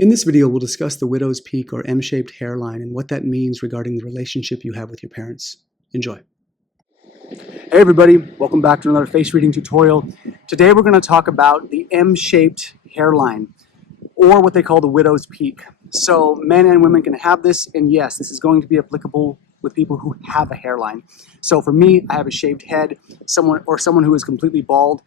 In this video, we'll discuss the widow's peak or M-shaped hairline and what that means regarding the relationship you have with your parents. Enjoy. Hey everybody, welcome back to another face reading tutorial. Today we're going to talk about the M-shaped hairline, or what they call the widow's peak. So men and women can have this, and yes, this is going to be applicable with people who have a hairline. So for me, I have a shaved head, someone who is completely bald.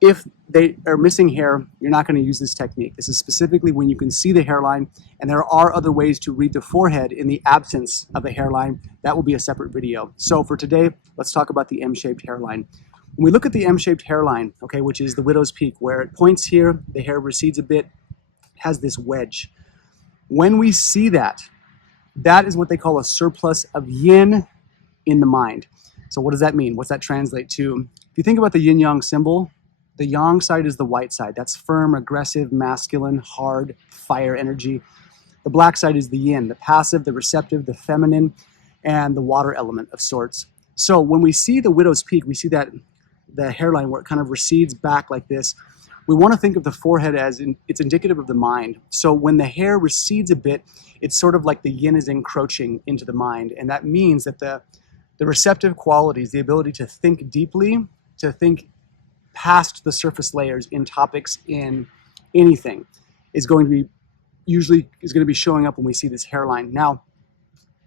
If they are missing hair, you're not going to use this technique. This is specifically when you can see the hairline, and there are other ways to read the forehead in the absence of a hairline. That will be a separate video. So for today, let's talk about the M-shaped hairline. When we look at the M-shaped hairline, okay, which is the widow's peak, where it points here, the hair recedes a bit, has this wedge. When we see that, that is what they call a surplus of yin in the mind. So what does that mean? What's that translate to? If you think about the yin-yang symbol, the yang side is the white side. That's firm, aggressive, masculine, hard, fire energy. The black side is the yin, the passive, the receptive, the feminine, and the water element of sorts. So when we see the widow's peak, we see that the hairline where it kind of recedes back like this. We want to think of the forehead as it's indicative of the mind. So when the hair recedes a bit, it's sort of like the yin is encroaching into the mind. And that means that the receptive qualities, the ability to think deeply, to think past the surface layers in topics, in anything, is going to be showing up when we see this hairline. Now,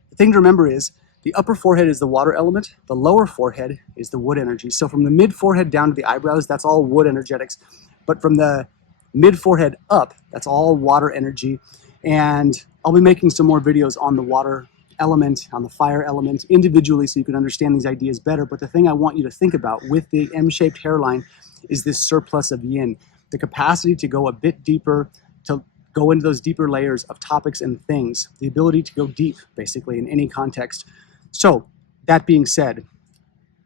the thing to remember is the upper forehead is the water element, the lower forehead is the wood energy. So from the mid forehead down to the eyebrows, that's all wood energetics. But from the mid forehead up, that's all water energy. And I'll be making some more videos on the water element, on the fire element individually, so you can understand these ideas better. But the thing I want you to think about with the M-shaped hairline is this surplus of yin, the capacity to go a bit deeper, to go into those deeper layers of topics and things, the ability to go deep, basically, in any context. So that being said,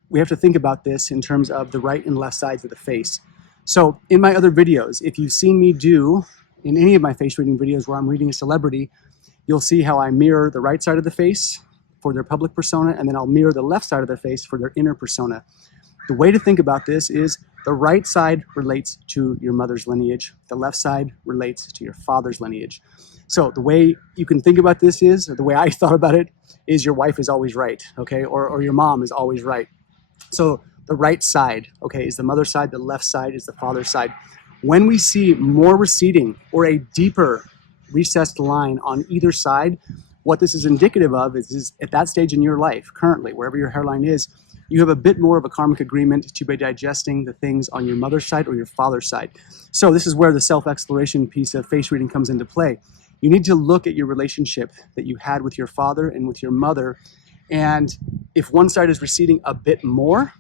we have to think about this in terms of the right and left sides of the face. So in my other videos, if you've seen me do, in any of my face reading videos where I'm reading a celebrity, you'll see how I mirror the right side of the face for their public persona, and then I'll mirror the left side of their face for their inner persona. The way to think about this is the right side relates to your mother's lineage, the left side relates to your father's lineage. So the way you can think about this is, or the way I thought about it, is your wife is always right, okay, or your mom is always right. So the right side, okay, is the mother's side, the left side is the father's side. When we see more receding or a deeper recessed line on either side, what this is indicative of is at that stage in your life, currently, wherever your hairline is, you have a bit more of a karmic agreement to be digesting the things on your mother's side or your father's side. So this is where the self-exploration piece of face reading comes into play. You need to look at your relationship that you had with your father and with your mother, and if one side is receding a bit more,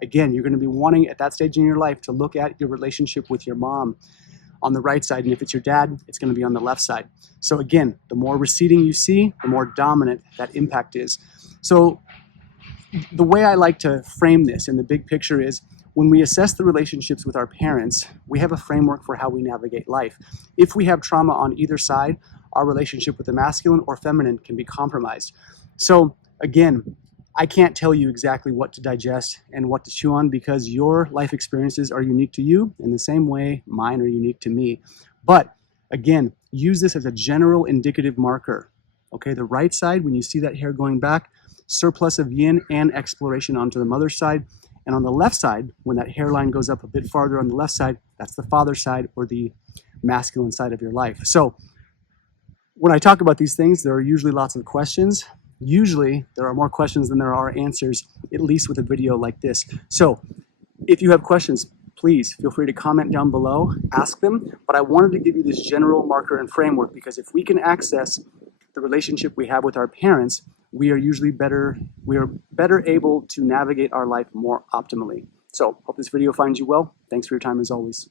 again, you're going to be wanting at that stage in your life to look at your relationship with your mom on the right side, and if it's your dad, it's going to be on the left side. So again, the more receding you see, the more dominant that impact is. So the way I like to frame this in the big picture is when we assess the relationships with our parents, we have a framework for how we navigate life. If we have trauma on either side, our relationship with the masculine or feminine can be compromised. So again, I can't tell you exactly what to digest and what to chew on because your life experiences are unique to you in the same way mine are unique to me. But again, use this as a general indicative marker. Okay, the right side, when you see that hair going back, surplus of yin and exploration onto the mother's side. And on the left side, when that hairline goes up a bit farther on the left side, that's the father's side or the masculine side of your life. So when I talk about these things, there are usually lots of questions. Usually there are more questions than there are answers, at least with a video like this. So if you have questions, please feel free to comment down below, ask them. But I wanted to give you this general marker and framework because if we can access the relationship we have with our parents, we are better able to navigate our life more optimally. So hope this video finds you well. Thanks for your time as always.